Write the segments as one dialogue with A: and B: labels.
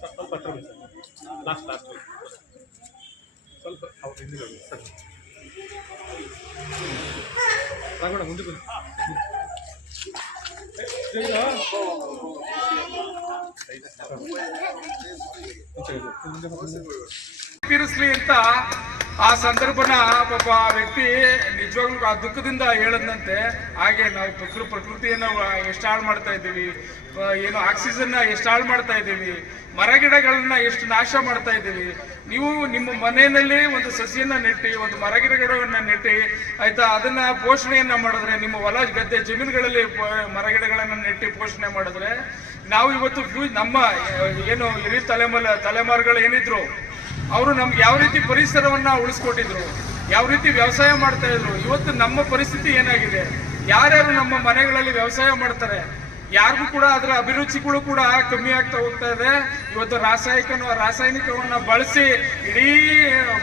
A: ಸ್ವಲ್ಪ ಹತ್ರ last last ಸ್ವಲ್ಪ ಅವ್ರು ಹೋಗಿ ಸರ್ ರಾಘವಣ್ಣ ಮುಂದೆ ಬನ್ನಿ
B: ತೀರಿಸ್ಲಿ ಅಂತ ಆ ಸಂದರ್ಭನ ಪಾಪ ಆ ವ್ಯಕ್ತಿ ನಿಜವಾಗ್ಲೂ ಆ ದುಃಖದಿಂದ ಹೇಳದಂತೆ ಹಾಗೆ ನಾವು ಪ್ರಕೃತಿ ಪ್ರಕೃತಿಯನ್ನು ಎಷ್ಟು ಹಾಳು ಮಾಡ್ತಾ ಇದ್ದೀವಿ. ಏನು ಆಕ್ಸಿಜನ್ನ ಎಷ್ಟು ಹಾಳು ಮಾಡ್ತಾ ಇದ್ದೀವಿ. ಮರ ಎಷ್ಟು ನಾಶ ಮಾಡ್ತಾ ಇದ್ದೀವಿ. ನೀವು ನಿಮ್ಮ ಮನೆಯಲ್ಲಿ ಒಂದು ಸಸಿಯನ್ನ ನೆಟ್ಟಿ, ಒಂದು ಮರ ಗಿಡಗಳನ್ನ ನೆಟ್ಟಿ, ಆಯ್ತಾ, ಅದನ್ನ ಪೋಷಣೆಯನ್ನ ಮಾಡಿದ್ರೆ, ನಿಮ್ಮ ಹೊಲ ಗದ್ದೆ ಜಮೀನುಗಳಲ್ಲಿ ಮರ ಗಿಡಗಳನ್ನ ನೆಟ್ಟಿ ಪೋಷಣೆ ಮಾಡಿದ್ರೆ, ನಾವು ಇವತ್ತು ನಮ್ಮ, ಏನು ಹಿರಿಯ ತಲೆಮಾರ ತಲೆಮಾರುಗಳು ಏನಿದ್ರು ಅವರು ನಮ್ಗೆ ಯಾವ ರೀತಿ ಪರಿಸರವನ್ನ ಉಳಿಸ್ಕೊಟ್ಟಿದ್ರು ಯಾವ ರೀತಿ ವ್ಯವಸಾಯ ಮಾಡ್ತಾ ಇದ್ರು, ಇವತ್ತು ನಮ್ಮ ಪರಿಸ್ಥಿತಿ ಏನಾಗಿದೆ? ಯಾರ್ಯಾರು ನಮ್ಮ ಮನೆಗಳಲ್ಲಿ ವ್ಯವಸಾಯ ಮಾಡ್ತಾರೆ? ಯಾರಿಗೂ ಕೂಡ ಅದರ ಅಭಿರುಚಿಗಳು ಕೂಡ ಕಮ್ಮಿ ಆಗ್ತಾ ಹೋಗ್ತಾ ಇದೆ. ಇವತ್ತು ರಾಸಾಯನಿಕ ರಾಸಾಯನಿಕವನ್ನ ಬಳಸಿ ಇಡೀ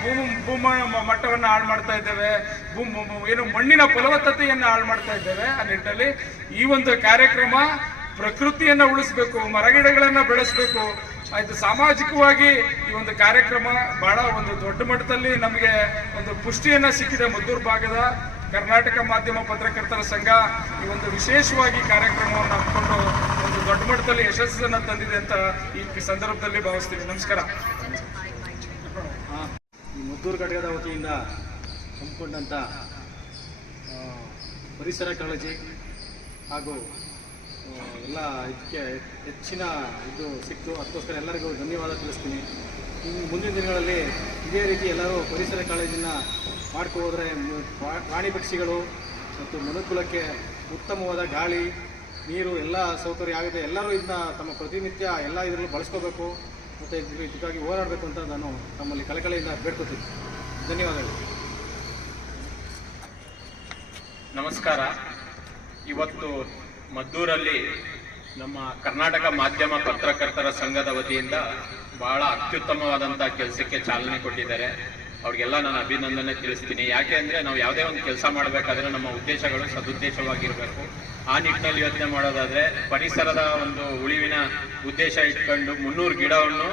B: ಭೂಮಿ, ಭೂಮ ಮಟ್ಟವನ್ನು ಹಾಳು ಮಾಡ್ತಾ ಇದ್ದೇವೆ. ಭೂಮ್, ಏನು ಮಣ್ಣಿನ ಫಲವತ್ತತೆಯನ್ನು ಹಾಳು ಮಾಡ್ತಾ ಇದ್ದೇವೆ. ಆ ನಿಟ್ಟಿನಲ್ಲಿ ಈ ಒಂದು ಕಾರ್ಯಕ್ರಮ ಪ್ರಕೃತಿಯನ್ನ ಉಳಿಸ್ಬೇಕು, ಮರಗಿಡಗಳನ್ನ ಬೆಳೆಸ್ಬೇಕು. ಆಯ್ತು ಸಾಮಾಜಿಕವಾಗಿ ಈ ಒಂದು ಕಾರ್ಯಕ್ರಮ ಬಹಳ ಒಂದು ದೊಡ್ಡ ಮಟ್ಟದಲ್ಲಿ ನಮಗೆ ಒಂದು ಪುಷ್ಟಿಯನ್ನ ಸಿಕ್ಕಿದೆ ಮದ್ದೂರು ಭಾಗದ ಕರ್ನಾಟಕ ಮಾಧ್ಯಮ ಪತ್ರಕರ್ತರ ಸಂಘ. ಈ ಒಂದು ವಿಶೇಷವಾಗಿ ಕಾರ್ಯಕ್ರಮವನ್ನು ಹಾಕೊಂಡು ಒಂದು ದೊಡ್ಡ ಮಟ್ಟದಲ್ಲಿ ಯಶಸ್ಸನ್ನು ತಂದಿದೆ ಅಂತ ಈ ಸಂದರ್ಭದಲ್ಲಿ ಭಾವಿಸ್ತೀವಿ ನಮಸ್ಕಾರ.
C: ಈ ಮದ್ದೂರು ಘಟಕದ ವತಿಯಿಂದ ಹಮ್ಮಿಕೊಂಡಂಥ ಆ, ಪರಿಸರ ಕಾಳಜಿ ಹಾಗೂ ಎಲ್ಲ ಇದಕ್ಕೆ ಹೆಚ್ಚಿನ ಇದು ಸಿಕ್ತು ಅದಕ್ಕೋಸ್ಕರ ಎಲ್ಲರಿಗೂ ಧನ್ಯವಾದ ತಿಳಿಸ್ತೀನಿ. ಮುಂದಿನ ದಿನಗಳಲ್ಲಿ ಇದೇ ರೀತಿ ಎಲ್ಲರೂ ಪರಿಸರ ಕಾಳಜಿನ ಮಾಡ್ಕೊ ಪ್ರಾಣಿ ಪಕ್ಷಿಗಳು ಮತ್ತು ಮನುಕುಲಕ್ಕೆ ಉತ್ತಮವಾದ ಗಾಳಿ, ನೀರು, ಎಲ್ಲ ಸೌಕರ್ಯ ಆಗುತ್ತೆ ಎಲ್ಲರೂ ಇದನ್ನ ತಮ್ಮ ಪ್ರತಿನಿತ್ಯ ಎಲ್ಲ ಇದರಲ್ಲೂ ಬಳಸ್ಕೋಬೇಕು. ಮತ್ತು ಇದಕ್ಕಾಗಿ ಹೋರಾಡಬೇಕು ಅಂತ ನಾನು ತಮ್ಮಲ್ಲಿ ಕಳಕಳಿಯಿಂದ ಬೇಡ್ಕೊತೀನಿ. ಧನ್ಯವಾದಗಳು.
D: ನಮಸ್ಕಾರ. ಇವತ್ತು ಮದ್ದೂರಲ್ಲಿ ನಮ್ಮ ಕರ್ನಾಟಕ ಮಾಧ್ಯಮ ಪತ್ರಕರ್ತರ ಸಂಘದ ವತಿಯಿಂದ ಬಹಳ ಅತ್ಯುತ್ತಮವಾದಂಥ ಕೆಲಸಕ್ಕೆ ಚಾಲನೆ ಕೊಟ್ಟಿದ್ದಾರೆ. ಅವ್ರಿಗೆಲ್ಲ ನಾನು ಅಭಿನಂದನೆ ತಿಳಿಸ್ತೀನಿ. ಯಾಕೆ ಅಂದರೆ ನಾವು ಯಾವುದೇ ಒಂದು ಕೆಲಸ ಮಾಡಬೇಕಾದ್ರೆ ನಮ್ಮ ಉದ್ದೇಶಗಳು ಸದುದ್ದೇಶವಾಗಿರಬೇಕು. ಆ ನಿಟ್ಟಿನಲ್ಲಿ ಯೋಚನೆ ಮಾಡೋದಾದರೆ ಪರಿಸರದ ಒಂದು ಉಳಿವಿನ ಉದ್ದೇಶ ಇಟ್ಕೊಂಡು ಮುನ್ನೂರು ಗಿಡವನ್ನು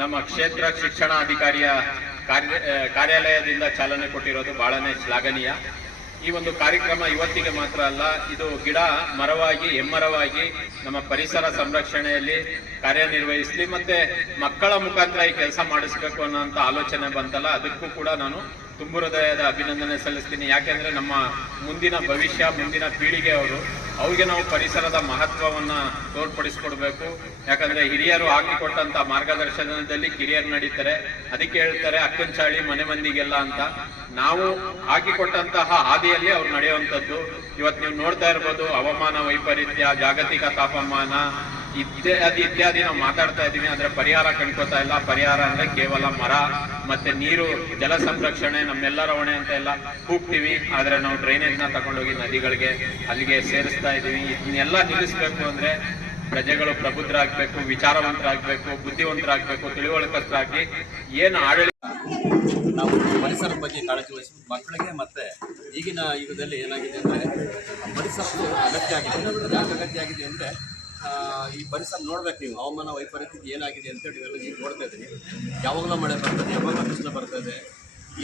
D: ನಮ್ಮ ಕ್ಷೇತ್ರ ಶಿಕ್ಷಣಾಧಿಕಾರಿಯ ಕಾರ್ಯ ಕಾರ್ಯಾಲಯದಿಂದ ಚಾಲನೆ ಕೊಟ್ಟಿರೋದು ಬಹಳನೇ ಶ್ಲಾಘನೀಯ. ಈ ಒಂದು ಕಾರ್ಯಕ್ರಮ ಇವತ್ತಿಗೆ ಮಾತ್ರ ಅಲ್ಲ, ಇದು ಗಿಡ ಮರವಾಗಿ, ಹೆಮ್ಮರವಾಗಿ ನಮ್ಮ ಪರಿಸರ ಸಂರಕ್ಷಣೆಯಲ್ಲಿ ಕಾರ್ಯನಿರ್ವಹಿಸಲಿ ಮತ್ತೆ ಮಕ್ಕಳ ಮುಖಾಂತರ ಈ ಕೆಲಸ ಮಾಡಿಸ್ಬೇಕು ಅನ್ನೋಂಥ ಆಲೋಚನೆ ಬಂತಲ್ಲ, ಅದಕ್ಕೂ ಕೂಡ ನಾನು ತುಂಬು ಹೃದಯದ ಅಭಿನಂದನೆ ಸಲ್ಲಿಸ್ತೀನಿ. ಯಾಕೆಂದ್ರೆ ನಮ್ಮ ಮುಂದಿನ ಭವಿಷ್ಯ, ಮುಂದಿನ ಪೀಳಿಗೆ ಅವರು ಅವ್ರಿಗೆ ನಾವು ಪರಿಸರದ ಮಹತ್ವವನ್ನು ತೋರ್ಪಡಿಸ್ಕೊಡ್ಬೇಕು. ಯಾಕಂದ್ರೆ ಹಿರಿಯರು ಹಾಕಿಕೊಟ್ಟಂಥ ಮಾರ್ಗದರ್ಶನದಲ್ಲಿ ಕಿರಿಯರು ನಡೀತಾರೆ. ಅದಕ್ಕೆ ಹೇಳ್ತಾರೆ, ಅಕ್ಕನ ಚಾಳಿ ಮನೆ ಮಂದಿಗೆಲ್ಲ ಅಂತ. ನಾವು ಹಾಕಿಕೊಟ್ಟಂತಹ ಹಾದಿಯಲ್ಲಿ ಅವ್ರು ನಡೆಯುವಂಥದ್ದು. ಇವತ್ತು ನೀವು ನೋಡ್ತಾ ಇರ್ಬೋದು, ಹವಾಮಾನ ವೈಪರೀತ್ಯ, ಜಾಗತಿಕ ತಾಪಮಾನ ಇತ್ಯಾದಿ ಇತ್ಯಾದಿ ನಾವು ಮಾತಾಡ್ತಾ ಇದ್ದೀವಿ, ಅದರ ಪರಿಹಾರ ಕಂಡ್ಕೋತಾ ಇಲ್ಲ. ಪರಿಹಾರ ಅಂದ್ರೆ ಕೇವಲ ಮರ ಮತ್ತೆ ನೀರು, ಜಲ ಸಂರಕ್ಷಣೆ ನಮ್ಮೆಲ್ಲರ ಹೊಣೆ ಅಂತ ಎಲ್ಲ ಕೂಗ್ತೀವಿ. ಆದ್ರೆ ನಾವು ಡ್ರೈನೇಜ್ನ ತಗೊಂಡೋಗಿ ನದಿಗಳಿಗೆ ಅಲ್ಲಿಗೆ ಸೇರಿಸ್ತಾ ಇದೀವಿ ಇದನ್ನೆಲ್ಲ ನಿಲ್ಲಿಸ್ಬೇಕು ಅಂದ್ರೆ ಪ್ರಜೆಗಳು ಪ್ರಬುದ್ಧರಾಗ್ಬೇಕು, ವಿಚಾರವಂತರಾಗ್ಬೇಕು, ಬುದ್ಧಿವಂತರಾಗ್ಬೇಕು ತಿಳಿವಳಿಕರಾಗಿ ಏನು ಆಡಳಿತ
E: ನಾವು ಪರಿಸರ ಬಗ್ಗೆ ಕಾಳಜಿ ವಹಿಸಬೇಕು. ಮಕ್ಕಳಿಗೆ ಮತ್ತೆ ಈಗಿನ ಯುಗದಲ್ಲಿ ಏನಾಗಿದೆ ಅಂದರೆ ಪರಿಸರ ಅಗತ್ಯ ಆಗಿದೆ. ಯಾಕೆ ಅಗತ್ಯ ಆಗಿದೆ ಅಂದರೆ ಈ ಪರಿಸರ ನೋಡ್ಬೇಕು ನೀವು. ಹವಾಮಾನ ವೈಪರೀತ್ಯ ಏನಾಗಿದೆ ಅಂತೇಳಿ ಇವೆಲ್ಲ ಈಗ ನೋಡ್ತಾ ಇದ್ದೀನಿ ಯಾವಾಗಲೂ ಮಳೆ ಬರ್ತದೆ ಯಾವಾಗ ಬಿಸಿಲು ಬರ್ತದೆ.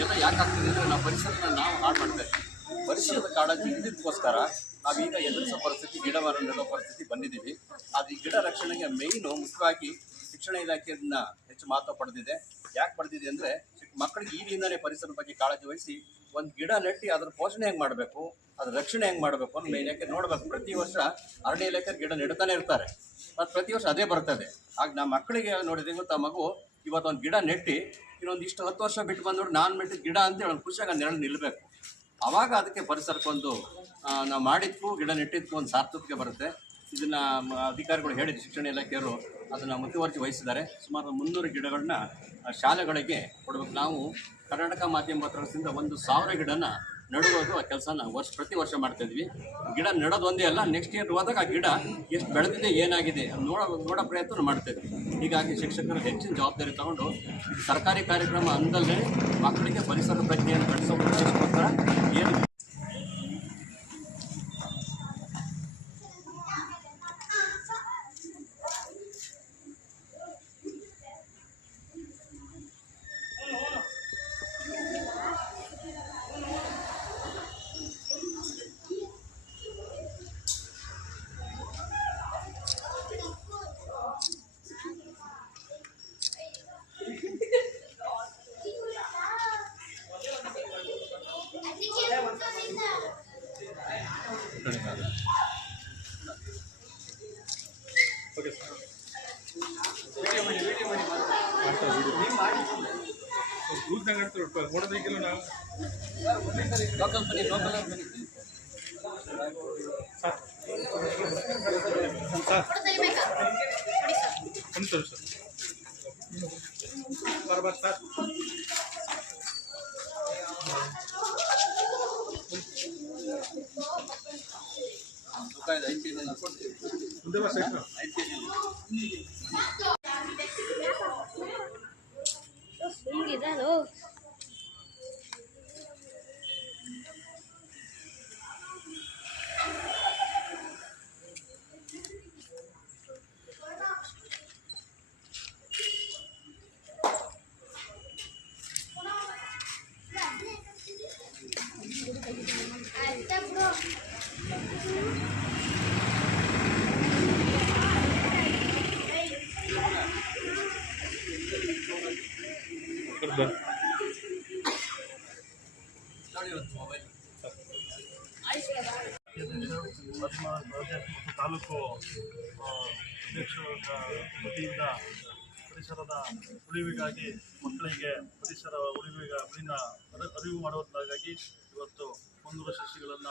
E: ಎಲ್ಲ ಯಾಕಾಗ್ತದೆ ಅಂದರೆ ನಾವು ಪರಿಸರನ ನಾವು ಹಾಳು ಮಾಡ್ತಾ ಇದ್ದೀವಿ. ಪರಿಸರದ ಕಾಳಜಿ ಇದಕ್ಕೋಸ್ಕರ ನಾವೀಗ ಎದುರಿಸೋ ಪರಿಸ್ಥಿತಿ, ಗಿಡ ಮರ ನೆಡೋ ಪರಿಸ್ಥಿತಿ ಬಂದಿದ್ದೀವಿ. ಅದು ಈ ಗಿಡ ರಕ್ಷಣೆಗೆ ಮೇಯ್ನು ಮುಖ್ಯವಾಗಿ ಶಿಕ್ಷಣ ಇಲಾಖೆಯನ್ನ ಹೆಚ್ಚು ಮಹತ್ವ ಪಡೆದಿದೆ. ಯಾಕೆ ಪಡೆದಿದೆ ಅಂದರೆ ಮಕ್ಕಳಿಗೆ ಈಗಿಂದಲೇ ಪರಿಸರದ ಬಗ್ಗೆ ಕಾಳಜಿ ವಹಿಸಿ ಒಂದು ಗಿಡ ನೆಟ್ಟಿ ಅದ್ರ ಪೋಷಣೆ ಹೆಂಗೆ ಮಾಡಬೇಕು, ಅದ್ರ ರಕ್ಷಣೆ ಹೆಂಗೆ ಮಾಡಬೇಕು ಅನ್ನೋ ಇಲಾಖೆ ನೋಡಬೇಕು. ಪ್ರತಿ ವರ್ಷ ಅರಣ್ಯ ಇಲಾಖೆ ಗಿಡ ನೆಡ್ತಾನೆ ಇರ್ತಾರೆ. ಮತ್ತು ಪ್ರತಿ ವರ್ಷ ಅದೇ ಬರ್ತದೆ. ಆಗ ನಮ್ಮ ಮಕ್ಕಳಿಗೆ ನೋಡಿದ್ರೆ ಗೊತ್ತಾ ಮಗು, ಇವತ್ತು ಒಂದು ಗಿಡ ನೆಟ್ಟಿ ಇನ್ನೊಂದು ಇಷ್ಟು ಹತ್ತು ವರ್ಷ ಬಿಟ್ಟು ಬಂದ್ಬಿಟ್ಟು ನಾನು ನೆಟ್ಟಿದ ಗಿಡ ಅಂತೇಳಿ ಹೇಳಿ ಖುಷಿಯಾಗ ನೆರಳು ನಿಲ್ಲಬೇಕು ಅವಾಗ ಅದಕ್ಕೆ ಪರಿಸರಕ್ಕೊಂದು ನಾವು ಮಾಡಿದ್ಕು, ಗಿಡ ನೆಟ್ಟಿದ್ಕು ಒಂದು ಸಾರ್ಥಕತೆ ಬರುತ್ತೆ. ಇದನ್ನ ಅಧಿಕಾರಿಗಳು ಹೇಳಿದ ಶಿಕ್ಷಣ ಇಲಾಖೆಯವರು ಅದನ್ನು ಮುತುವರ್ಜಿ ವಹಿಸಿದ್ದಾರೆ. ಸುಮಾರು ಮುನ್ನೂರು ಗಿಡಗಳನ್ನ ಶಾಲೆಗಳಿಗೆ ಕೊಡಬೇಕು. ನಾವು ಕರ್ನಾಟಕ ಮಾಧ್ಯಮ ಪತ್ರದಿಂದ ಒಂದು ಸಾವಿರ ಗಿಡನ ನೆಡುವುದು ಆ ಕೆಲಸನ ವರ್ಷ ಪ್ರತಿ ವರ್ಷ ಮಾಡ್ತಾ ಇದ್ವಿ. ಗಿಡ ನೆಡೋದು ಒಂದೇ ಅಲ್ಲ ನೆಕ್ಸ್ಟ್ ಇಯರ್ ಹೋದಾಗ ಆ ಗಿಡ ಎಷ್ಟು ಬೆಳೆದಿದೆ, ಏನಾಗಿದೆ ಅದು ನೋಡೋ ನೋಡೋ ಪ್ರಯತ್ನ ಮಾಡ್ತಾ ಇದ್ವಿ. ಹೀಗಾಗಿ ಶಿಕ್ಷಕರು ಹೆಚ್ಚಿನ ಜವಾಬ್ದಾರಿ ತಗೊಂಡು ಸರ್ಕಾರಿ ಕಾರ್ಯಕ್ರಮ ಅಂದಲ್ಲೇ ಮಕ್ಕಳಿಗೆ ಪರಿಸರ ಪ್ರಜ್ಞೆಯನ್ನು ಬೆಳೆಸೋ ಏನು ಐದು ಕೆ ಜಿ
A: ಮುಂದೆ ಬಾ ಸೈಡ್
E: ಐದು ಕೆ ಜಿ
F: ತಾಲೂಕು ಅಧ್ಯಕ್ಷರ ವತಿಯಿಂದ ಪರಿಸರದ ಉಳಿವಿಗಾಗಿ ಮಕ್ಕಳಿಗೆ ಪರಿಸರ ಉಳಿವಿಗ ಉಳಿನ ಅರಿ- ಅರಿವು ಮಾಡುವುದಕ್ಕಾಗಿ ಇವತ್ತು ಮುನ್ನೂರು ಸಸಿಗಳನ್ನು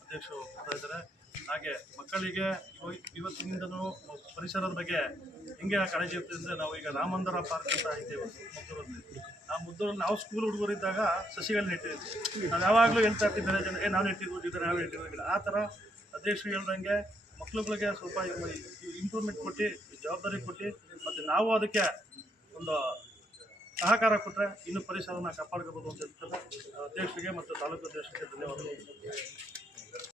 F: ಅಧ್ಯಕ್ಷರು ಕೊಡ್ತಾ ಇದ್ದಾರೆ. ಹಾಗೆ ಮಕ್ಕಳಿಗೆ ಇವ- ಇವತ್ತಿನಿಂದನೂ ಪರಿಸರದ ಬಗ್ಗೆ ಹೆಂಗೆ ಕಾಳಜಿ ಇರ್ತದೆ ಅಂದರೆ ನಾವು ಈಗ ರಾಮಂದರ ಪಾರ್ಕ್ ಅಂತ ಇದ್ದೇವೆ ಮುದ್ದೂರಲ್ಲಿ. ಆ ಮುದ್ದೂರಲ್ಲಿ ನಾವು ಸ್ಕೂಲ್ ಹುಡುಗರಿದ್ದಾಗ ಸಸಿಗಳು ನೆಟ್ಟಿದ್ವಿ ನಾವು ಯಾವಾಗಲೂ ಹೇಳ್ತಾ ಇರ್ತೀವಿ ಜನ, ಏ, ನಾವು ನೆಟ್ಟಿದ್ವಿ ನಾವು ಇಟ್ಟಿರೋದಿಲ್ಲ ಆ ಥರ ಅಧ್ಯಕ್ಷರು ಹೇಳ್ದಂಗೆ ಮಕ್ಳುಗಳಿಗೆ ಸ್ವಲ್ಪ ಇಂಪ್ರೂವ್ಮೆಂಟ್ ಕೊಟ್ಟು, ಜವಾಬ್ದಾರಿ ಕೊಟ್ಟು, ಮತ್ತು ನಾವು ಅದಕ್ಕೆ ಒಂದು ಸಹಕಾರ ಕೊಟ್ಟರೆ ಇನ್ನು ಪರಿಸರವನ್ನು ಕಾಪಾಡ್ಕೋಬೋದು ಅಂತ ಹೇಳ್ತಾರೆ. ಅಧ್ಯಕ್ಷರಿಗೆ ಮತ್ತು ತಾಲೂಕು ಅಧ್ಯಕ್ಷರಿಗೆ ಧನ್ಯವಾದಗಳು.